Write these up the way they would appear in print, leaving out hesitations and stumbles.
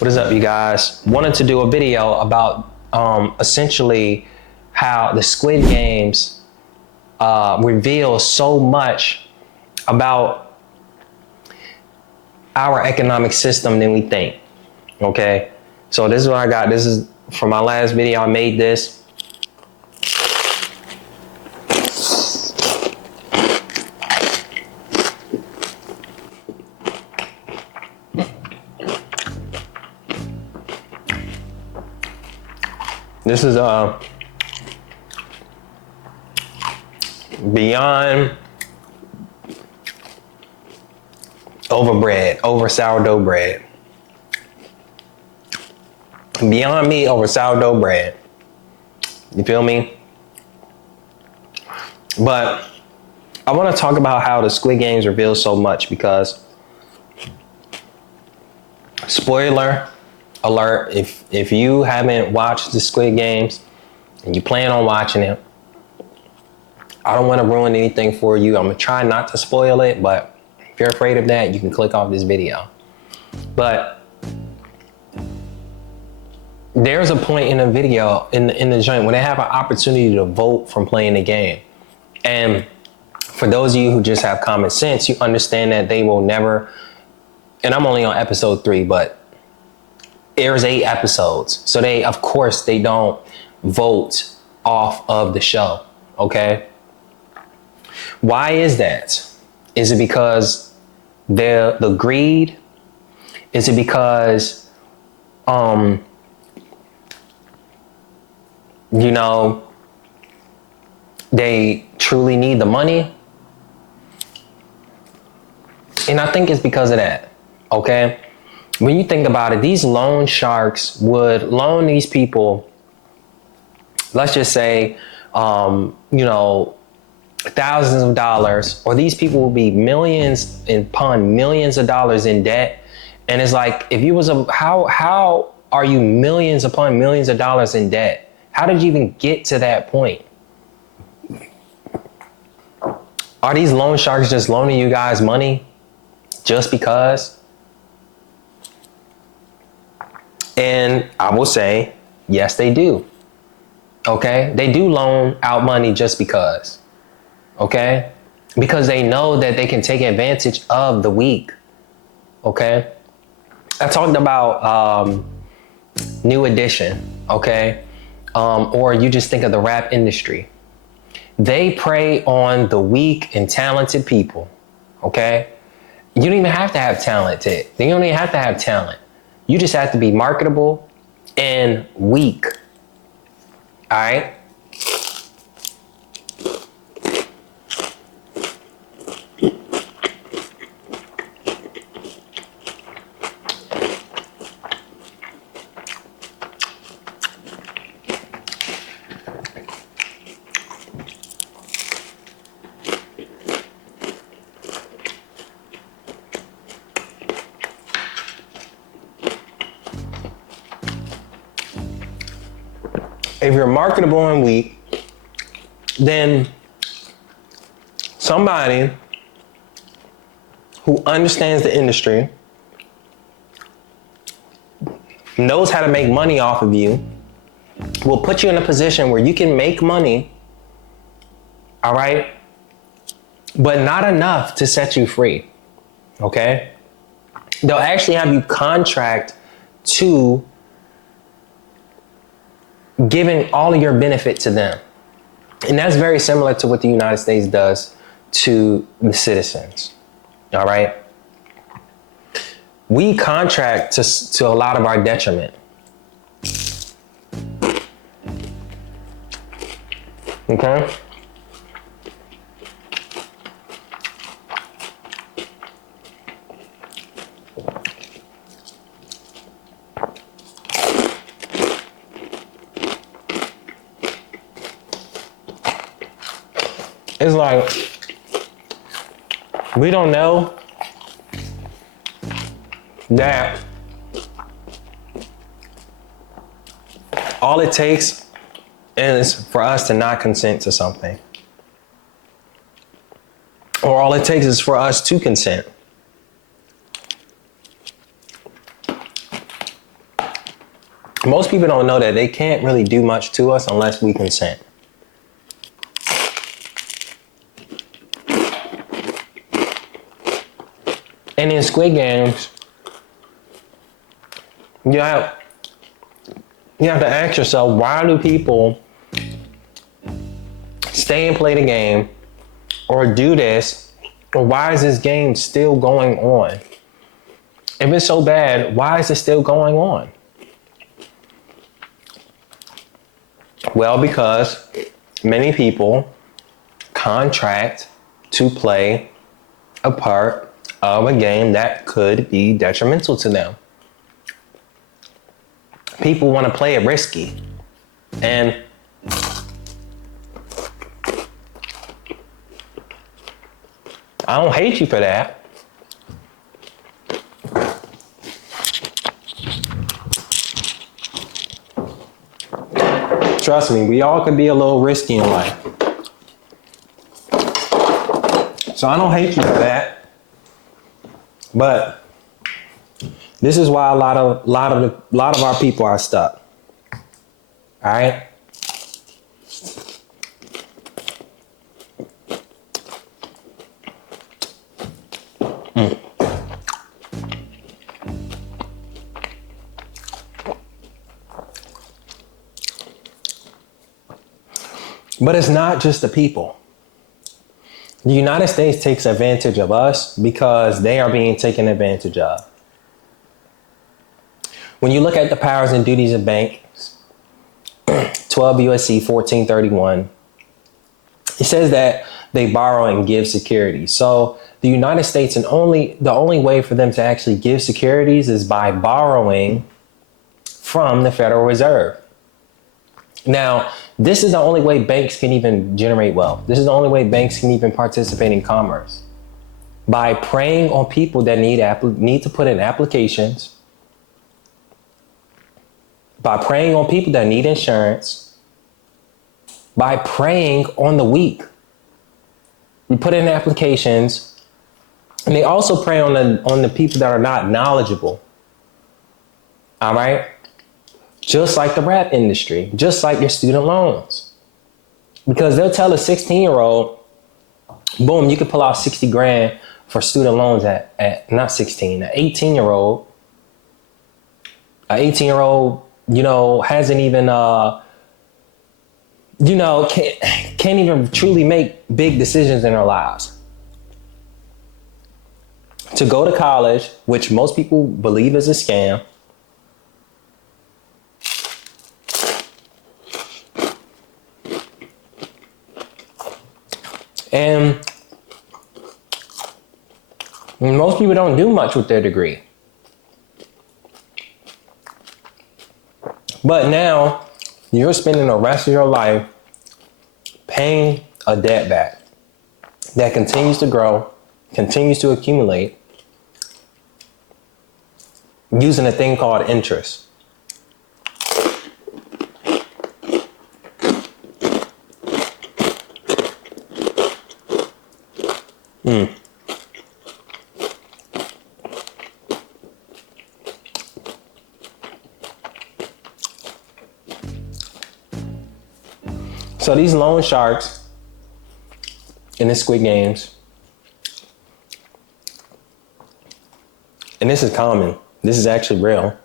What is up, you guys? Wanted to do a video about essentially how the Squid Games reveal so much about our economic system than we think. Okay, so this is what I got. This is from my last video. I made this. This is beyond over sourdough bread. Beyond meat over sourdough bread. You feel me? But I want to talk about how the Squid Games reveal so much because, spoiler alert, if you haven't watched the Squid Games and you plan on watching it, I don't want to ruin anything for you. I'm gonna try not to spoil it, but if you're afraid of that, you can click off this video. But there's a point in the video, in the joint, when they have an opportunity to vote from playing the game. And for those of you who just have common sense, you understand that they will never, and I'm only on episode 3, but there's 8 episodes. So of course they don't vote off of the show, okay? Why is that? Is it because the greed? Is it because, you know, they truly need the money? And I think it's because of that, okay? When you think about it, these loan sharks would loan these people, let's just say, you know, thousands of dollars, or these people will be millions upon millions of dollars in debt. And it's like, if you was how are you millions upon millions of dollars in debt? How did you even get to that point? Are these loan sharks just loaning you guys money just because? And I will say, yes, they do. Okay, they do loan out money just because. Okay, because they know that they can take advantage of the weak. Okay, I talked about New Edition. Okay, or you just think of the rap industry. They prey on the weak and talented people. Okay, you don't even have to have talent. You don't even have to have talent. You just have to be marketable and weak. All right. If you're marketable and weak, then somebody who understands the industry, knows how to make money off of you, will put you in a position where you can make money, all right, but not enough to set you free, okay? They'll actually have you contract to giving all of your benefit to them. And that's very similar to what the United States does to the citizens, all right? We contract to a lot of our detriment. Okay? It's like, we don't know that all it takes is for us to not consent to something. Or all it takes is for us to consent. Most people don't know that they can't really do much to us unless we consent. And in Squid Games, you have to ask yourself, why do people stay and play the game or do this? Or why is this game still going on? If it's so bad, why is it still going on? Well, because many people contract to play a part of a game that could be detrimental to them. People want to play it risky. And I don't hate you for that. Trust me, we all could be a little risky in life. So I don't hate you for that. But this is why a lot of our people are stuck. All right? But it's not just the people. The United States takes advantage of us because they are being taken advantage of. When you look at the powers and duties of banks, 12 U.S.C. 1431, it says that they borrow and give securities. So the United States, the only way for them to actually give securities is by borrowing from the Federal Reserve. Now, this is the only way banks can even generate wealth. This is the only way banks can even participate in commerce. By preying on people that need to put in applications, by preying on people that need insurance, by preying on the weak. We put in applications, and they also prey on the people that are not knowledgeable. All right? Just like the rap industry, just like your student loans. Because they'll tell a 16-year-old, boom, you can pull out 60 grand for student loans at not 16, an 18-year-old. An 18-year-old, hasn't even, can't even truly make big decisions in their lives. To go to college, which most people believe is a scam, and most people don't do much with their degree. But now you're spending the rest of your life paying a debt back that continues to grow, continues to accumulate, using a thing called interest. So these loan sharks in the Squid Games, and this is common, this is actually real.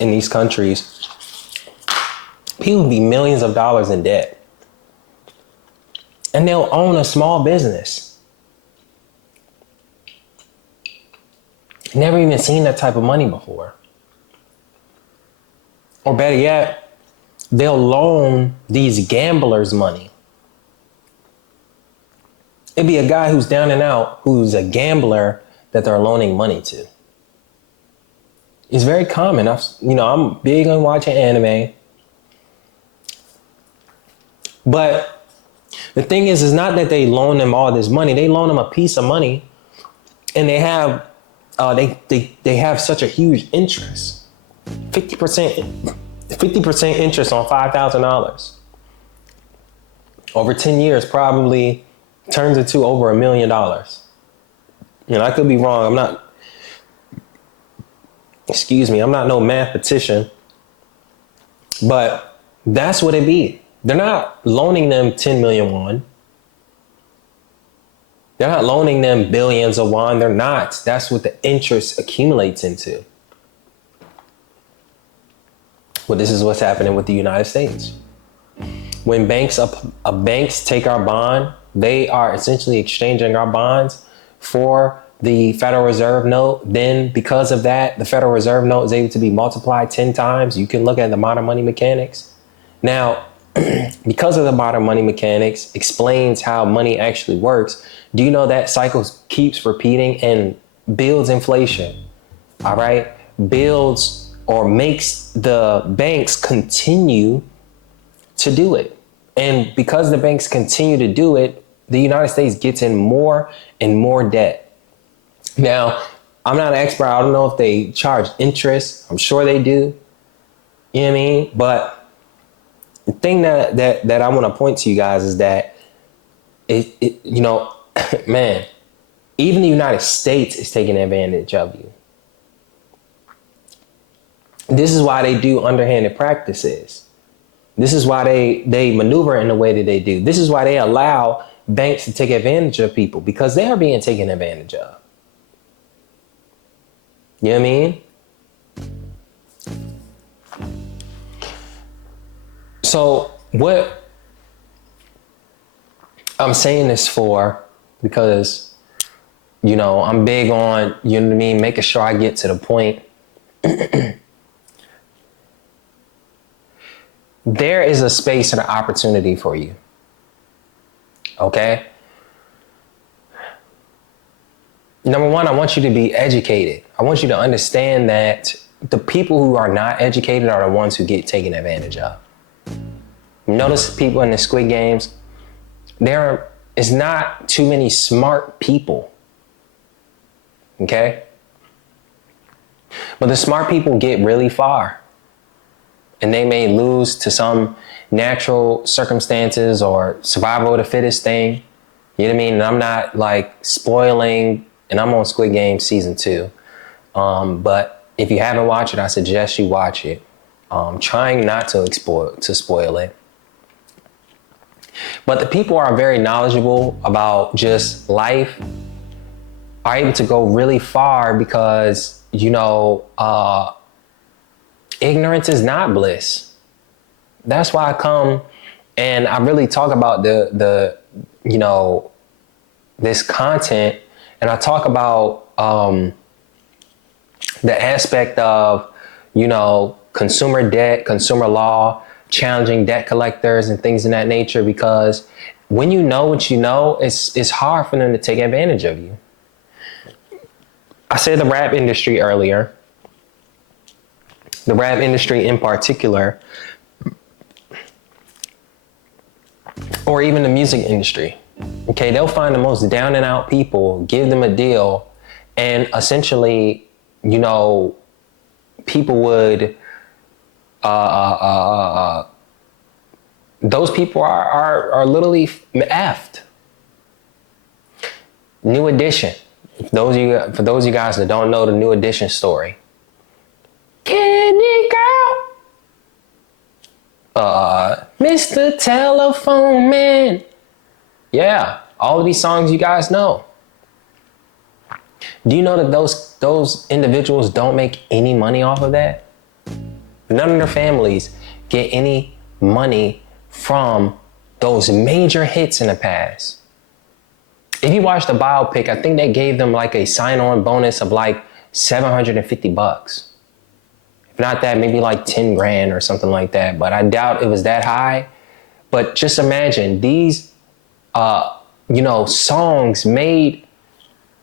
In these countries, people be millions of dollars in debt. And they'll own a small business. Never even seen that type of money before. Or better yet, they'll loan these gamblers money. It'd be a guy who's down and out, who's a gambler that they're loaning money to. It's very common. I'm big on watching anime. But the thing is not that they loan them all this money. They loan them a piece of money, and they have they have such a huge interest, 50% interest on $5,000 over 10 years probably turns into over $1 million. I could be wrong. Excuse me, I'm not no mathematician, but that's what it be. They're not loaning them 10 million won. They're not loaning them billions of won. They're not. That's what the interest accumulates into. Well, this is what's happening with the United States. When banks take our bond, they are essentially exchanging our bonds for the Federal Reserve note. Then because of that, the Federal Reserve note is able to be multiplied 10 times. You can look at the modern money mechanics. Now, because of the modern money mechanics explains how money actually works. Do you know that cycle keeps repeating and builds inflation? All right. Builds or makes the banks continue to do it. And because the banks continue to do it, the United States gets in more and more debt. Now, I'm not an expert. I don't know if they charge interest. I'm sure they do. You know what I mean? But the thing that I want to point to you guys is that man, even the United States is taking advantage of you. This is why they do underhanded practices. This is why they maneuver in the way that they do. This is why they allow banks to take advantage of people, because they are being taken advantage of. You know what I mean? So what I'm saying this for, because, I'm big on, making sure I get to the point. There is a space and an opportunity for you. Okay? Number one, I want you to be educated. I want you to understand that the people who are not educated are the ones who get taken advantage of. Notice people in the Squid Games, there is not too many smart people. Okay? But the smart people get really far. And they may lose to some natural circumstances or survival of the fittest thing. You know what I mean? And I'm not like spoiling, and I'm on Squid Game season 2. But if you haven't watched it, I suggest you watch it. Trying not to spoil it. But the people are very knowledgeable about just life, are able to go really far because, ignorance is not bliss. That's why I come and I really talk about this content, and I talk about the aspect of, consumer debt, consumer law, challenging debt collectors and things of that nature, because when you know what you know, it's hard for them to take advantage of you. I said the rap industry earlier. The rap industry in particular, or even the music industry. Okay, they'll find the most down and out people, give them a deal, and essentially, people would, those people are literally effed. New Edition. For those of you guys that don't know the New Edition story. Candy girl. Mr. Telephone Man. Yeah, all of these songs you guys know. Do you know that those individuals don't make any money off of that? None of their families get any money from those major hits in the past. If you watch the biopic, I think they gave them like a sign-on bonus of like $750. If not that, maybe like 10 grand or something like that. But I doubt it was that high. But just imagine these, songs made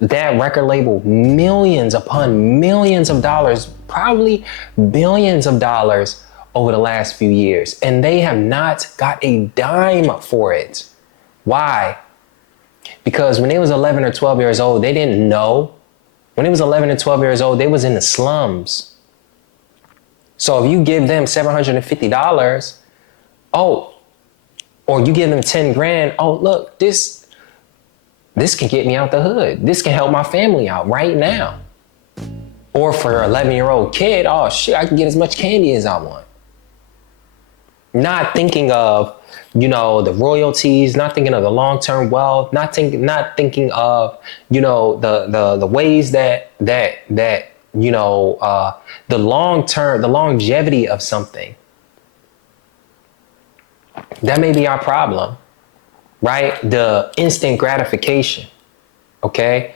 that record label millions upon millions of dollars, probably billions of dollars over the last few years. And they have not got a dime for it. Why? Because when they was 11 or 12 years old, they didn't know. When they was 11 and 12 years old, they was in the slums. So if you give them $750, or you give them 10 grand, look, this can get me out the hood. This can help my family out right now. Or for an 11-year-old kid, oh shit, I can get as much candy as I want. Not thinking of, the royalties, not thinking of the long-term wealth, not thinking of, the ways that the long-term, the longevity of something. That may be our problem, right? The instant gratification, okay?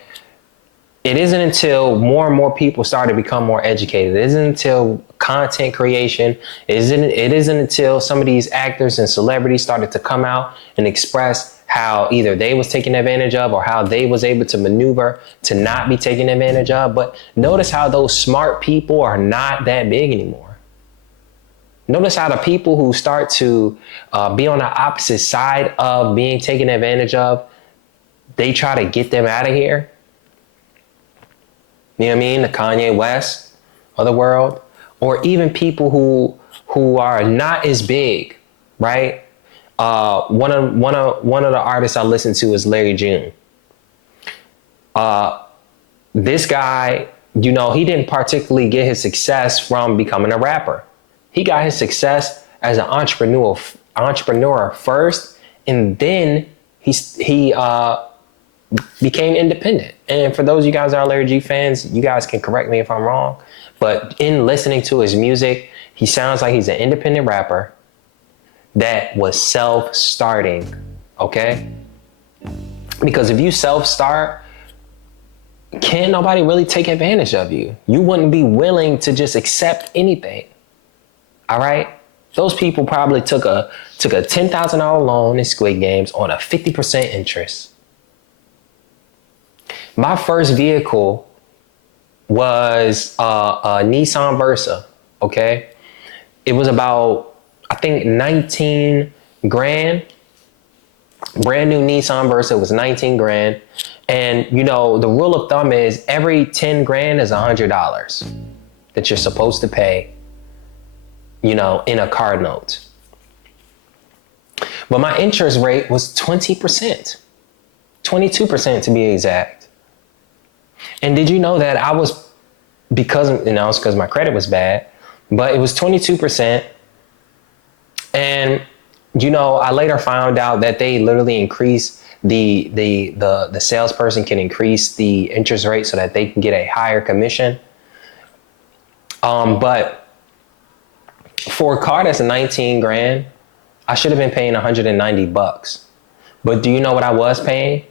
It isn't until more and more people start to become more educated. It isn't until content creation. It isn't until some of these actors and celebrities started to come out and express how either they was taken advantage of or how they was able to maneuver to not be taken advantage of. But notice how those smart people are not that big anymore. Notice how the people who start to be on the opposite side of being taken advantage of, they try to get them out of here. You know what I mean? The Kanye West of the world, or even people who are not as big, right? One of the artists I listen to is Larry June. This guy, he didn't particularly get his success from becoming a rapper. He got his success as an entrepreneur first, and then he became independent. And for those of you guys that are Larry G fans, you guys can correct me if I'm wrong, but in listening to his music, he sounds like he's an independent rapper that was self-starting, okay? Because if you self-start, can't nobody really take advantage of you. You wouldn't be willing to just accept anything, all right? Those people probably took a $10,000 loan in Squid Games on a 50% interest. My first vehicle was a Nissan Versa, okay? It was about, I think, 19 grand. Brand new Nissan Versa was 19 grand. And, the rule of thumb is every 10 grand is $100 that you're supposed to pay, in a car note. But my interest rate was 20%, 22% to be exact. And did you know that I was, because my credit was bad, but it was 22%. And, I later found out that they literally increased the salesperson can increase the interest rate so that they can get a higher commission. But for a car that's 19 grand, I should have been paying $190. But do you know what I was paying?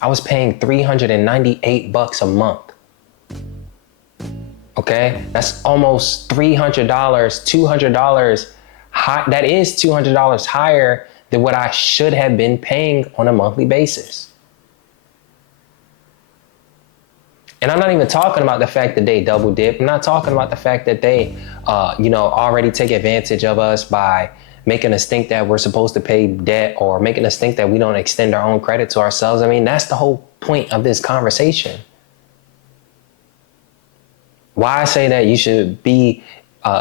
I was paying $398 a month. Okay, that's almost $300, $200 high. That is $200 higher than what I should have been paying on a monthly basis. And I'm not even talking about the fact that they double dip. I'm not talking about the fact that they, already take advantage of us by making us think that we're supposed to pay debt or making us think that we don't extend our own credit to ourselves. I mean, that's the whole point of this conversation. Why I say that you should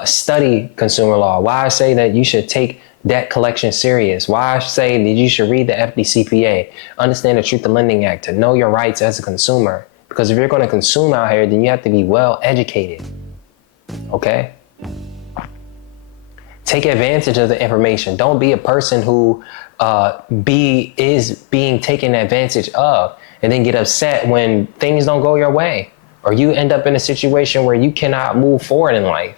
study consumer law. Why I say that you should take debt collection serious. Why I say that you should read the FDCPA, understand the Truth in Lending Act, to know your rights as a consumer. Because if you're going to consume out here, then you have to be well educated. Okay? Take advantage of the information. Don't be a person who is being taken advantage of and then get upset when things don't go your way, or you end up in a situation where you cannot move forward in life,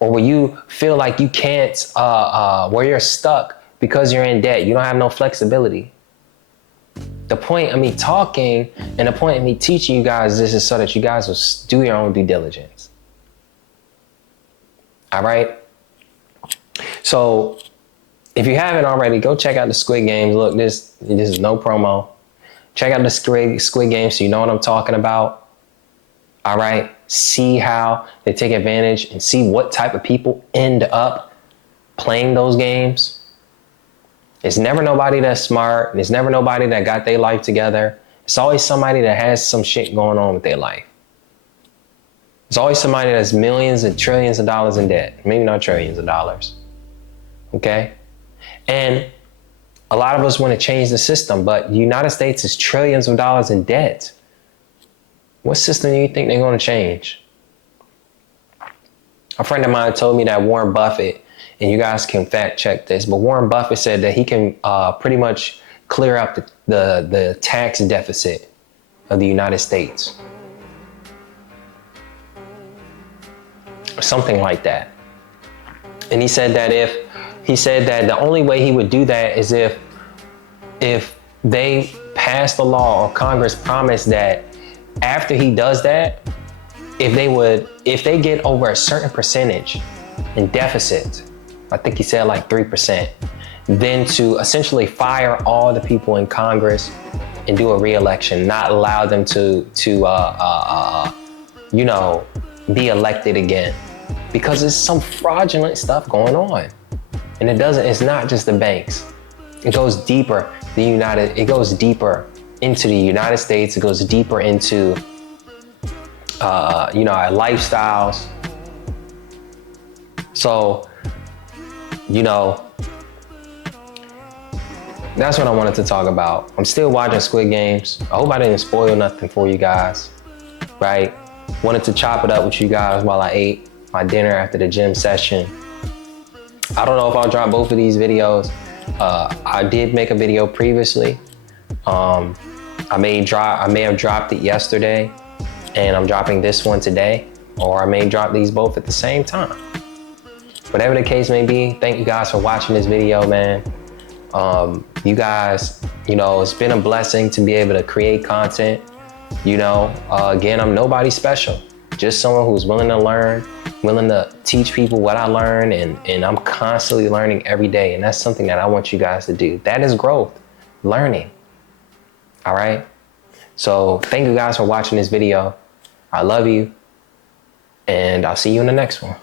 or where you feel like you can't, where you're stuck because you're in debt. You don't have no flexibility. The point of me talking and the point of me teaching you guys this is so that you guys will do your own due diligence. All right? So if you haven't already, go check out the Squid Games. Look, this is no promo. Check out the Squid Games so you know what I'm talking about. All right? See how they take advantage and see what type of people end up playing those games. It's never nobody that's smart. It's never nobody that got their life together. It's always somebody that has some shit going on with their life. It's always somebody that's millions and trillions of dollars in debt. Maybe not trillions of dollars. Okay? And a lot of us want to change the system, but the United States is trillions of dollars in debt. What system do you think they're going to change? A friend of mine told me that Warren Buffett, and you guys can fact check this, but Warren Buffett said that he can pretty much clear up the tax deficit of the United States. Or something like that. And he said that the only way he would do that is if they passed a law or Congress promised that after he does that, if they get over a certain percentage in deficit, I think he said like 3%, then to essentially fire all the people in Congress and do a re-election, not allow them to be elected again, because there's some fraudulent stuff going on, and it's not just the banks. It goes deeper. It goes deeper into the United States. It goes deeper into our lifestyles. So, that's what I wanted to talk about. I'm still watching Squid Games. I hope I didn't spoil nothing for you guys, right? Wanted to chop it up with you guys while I ate my dinner after the gym session. I don't know if I'll drop both of these videos. I did make a video previously. I may have dropped it yesterday, and I'm dropping this one today, or I may drop these both at the same time. Whatever the case may be, thank you guys for watching this video, man. You guys, it's been a blessing to be able to create content. Again, I'm nobody special, just someone who's willing to learn, willing to teach people what I learn, and I'm constantly learning every day, and that's something that I want you guys to do. That is growth, learning. All right? So thank you guys for watching this video. I love you, and I'll see you in the next one.